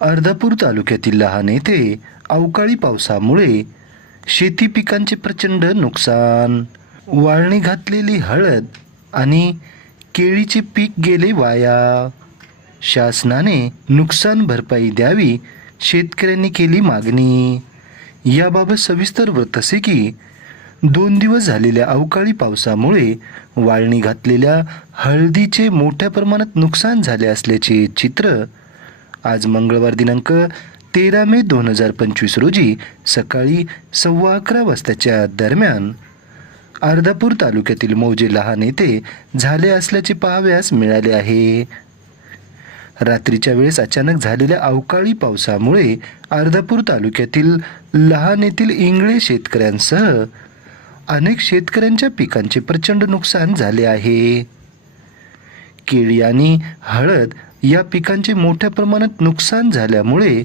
अर्धापूर तालुक्यातील लहान येथे अवकाळी पावसामुळे शेती पिकांचे प्रचंड नुकसान. वाळणी घातलेली हळद आणि केळीचे पीक गेले वाया. शासनाने नुकसान भरपाई द्यावी शेतकऱ्यांनी केली मागणी. याबाबत सविस्तर व्रत असे की दोन दिवस झालेल्या अवकाळी पावसामुळे वाळणी घातलेल्या हळदीचे मोठ्या प्रमाणात नुकसान झाले असल्याचे चित्र आज मंगळवार दिनांक तेरा मे दोन हजार पंचवीस रोजी सकाळी सव्वा अकरा वाजताच्या दरम्यान अर्धापूर तालुक्यातील मौजे लहान येथे झाले असल्याचे पाहाव्यास मिळाले आहे. रात्रीच्या वेळेस अचानक झालेल्या अवकाळी पावसामुळे अर्धापूर तालुक्यातील लहान येथील इंगळे शेतकऱ्यांसह अनेक शेतकऱ्यांच्या पिकांचे प्रचंड नुकसान झाले आहे. केळी आणि हळद या पिकांचे मोठ्या प्रमाणात नुकसान झाल्यामुळे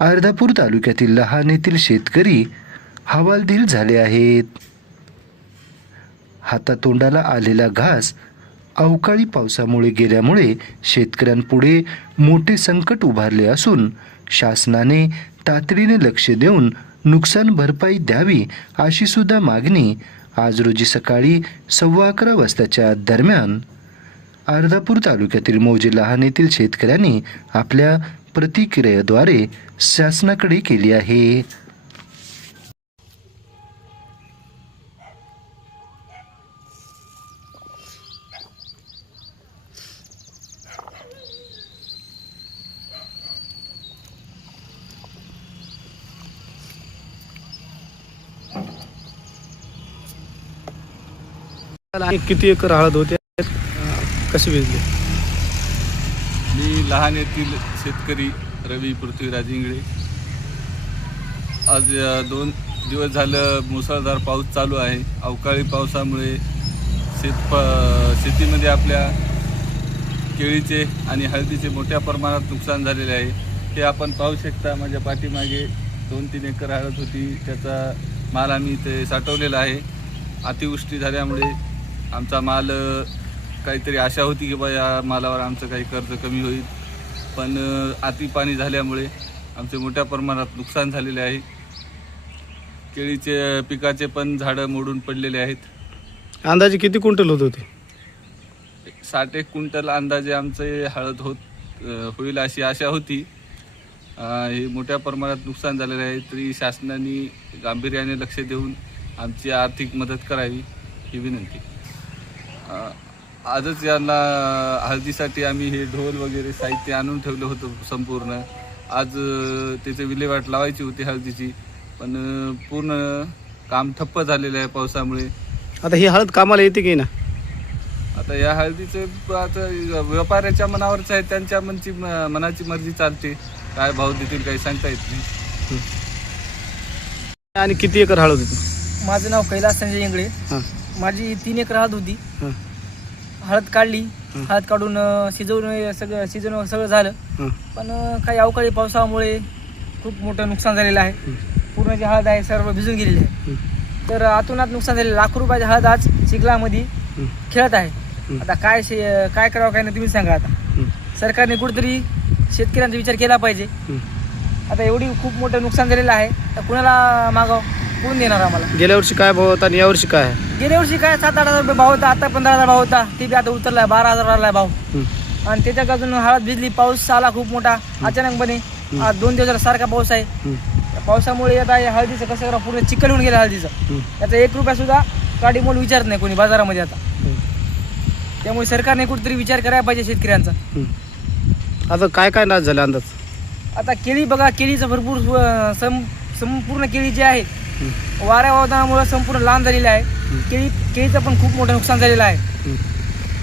अर्धापूर तालुक्यातील लहान येथील शेतकरी हवालदिल झाले आहेत. हातातोंडाला आलेला घास अवकाळी पावसामुळे गेल्यामुळे शेतकऱ्यांपुढे मोठे संकट उभारले असून शासनाने तातडीने लक्ष देऊन नुकसान भरपाई द्यावी अशी सुद्धा मागणी आज रोजी सकाळी सव्वा अकरा वाजताच्या दरम्यान अर्धापूर तालुक्यातील मौजे लहान येथील शेतकऱ्यांनी आपल्या प्रतिक्रियेद्वारे शासनाकडे केली आहे. किती एकर हळद होते? कसे भिजली? मी लहान येथील शेतकरी रवी पृथ्वीराज इंगळे. आज दोन दिवस झालं मुसळधार पाऊस चालू आहे. अवकाळी पावसामुळे शेत प- शेतीमध्ये आपल्या केळीचे आणि हळदीचे मोठ्या प्रमाणात नुकसान झालेले आहे. ते आपण पाहू शकता. माझ्या पाठीमागे दोन तीन एकर हळद होती. त्याचा माल आम्ही इथे साठवलेला आहे. अतिवृष्टी झाल्यामुळे आमचा माल काहीतरी आशा होती की बा या मालावर आमचं काही कर्ज कमी होईल. पण अति पाणी झाल्यामुळे आमचे मोठ्या प्रमाणात नुकसान झालेले आहे. केळीचे पिकाचे पण झाडं मोडून पडलेले आहेत. अंदाजे किती क्विंटल होत होते? साठ एक क्विंटल अंदाजे आमचे हळद होत होईल अशी आशा होती. हे मोठ्या प्रमाणात नुकसान झालेलं आहे. तरी शासनाने गांभीर्याने लक्ष देऊन आमची आर्थिक मदत करावी ही विनंती. आजच यांना हळदीसाठी आम्ही हे ढोल वगैरे साहित्य आणून ठेवलं होतं संपूर्ण. आज त्याची विल्हेवाट लावायची होती हळदीची. पण पूर्ण काम ठप्प झालेलं आहे पावसामुळे. आता ही हळद कामाला येते की ना? आता या हळदीचं आता व्यापाऱ्याच्या मनावरच आहे त्यांच्या मनची मनाची मर्जी चालते. काय भाव देतील काही सांगता येत नाही. आणि किती एकर हळद होती? माझं नाव कैलास संजय इंगळे. हां. माझी तीन एकर हळद होती. हां. हळद काढली. हळद काढून अं, शिजवून सगळं शिजवून सगळं झालं हां पण अं, काही अवकाळी पावसामुळे खूप मोठं नुकसान झालेलं आहे पूर्ण जी हळद आहे सर्व भिजून गेलेली आहे हं. तर आतून आत नुकसान झालेलं लाखो रुपयाची हळद आज चिखलामध्ये हं. खेळत आहे हं. आता काय शे- काय करावं काय नाही तुम्ही सांगा आता हं. सरकारने कुठेतरी शेतकऱ्यांचा विचार केला पाहिजे हं. आता एवढी खूप मोठं नुकसान झालेलं आहे तर कुणाला मागाव कोण देणार आम्हाला गेल्या वर्षी काय भाव होता आणि यावर्षी काय आहे गेल्या वर्षी काय सात आठ हजार रुपये भाव होता आता पंधरा हजार भाव होता ते बी आता उतरलाय बारा हजार आलाय भाव हं. आणि त्याच्यात अजून हळद भिजली पाऊस आला खूप मोठा अचानकपणे आज दोन दिवस झाला सारखा पाऊस आहे हं. त्या पावसामुळे आता हे हळदीचं कसं करा पूर्ण चिकल होऊन गेलं हळदीचं हं. त्याचा एक रुपया सुद्धा गाडी मोल विचारत नाही कोणी बाजारामध्ये आता हं. त्यामुळे सरकारने कुठेतरी विचार करायला पाहिजे शेतकऱ्यांचा हं. आता काय काय नाश झाले अंदाज आता केळी बघा केळीचं भरपूर अं, सं संपूर्ण केळी जी आहे. वाऱ्या वादळामुळे संपूर्ण लहान झालेली आहे. केळी केळीचं पण खूप मोठं नुकसान झालेलं आहे.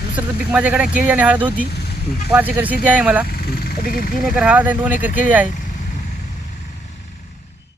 दुसरं पीक माझ्याकडे केळी आणि हळद होती. पाच एकर शेती आहे मला. त्यापैकी तीन एकर हळद आणि दोन एकर केळी आहे.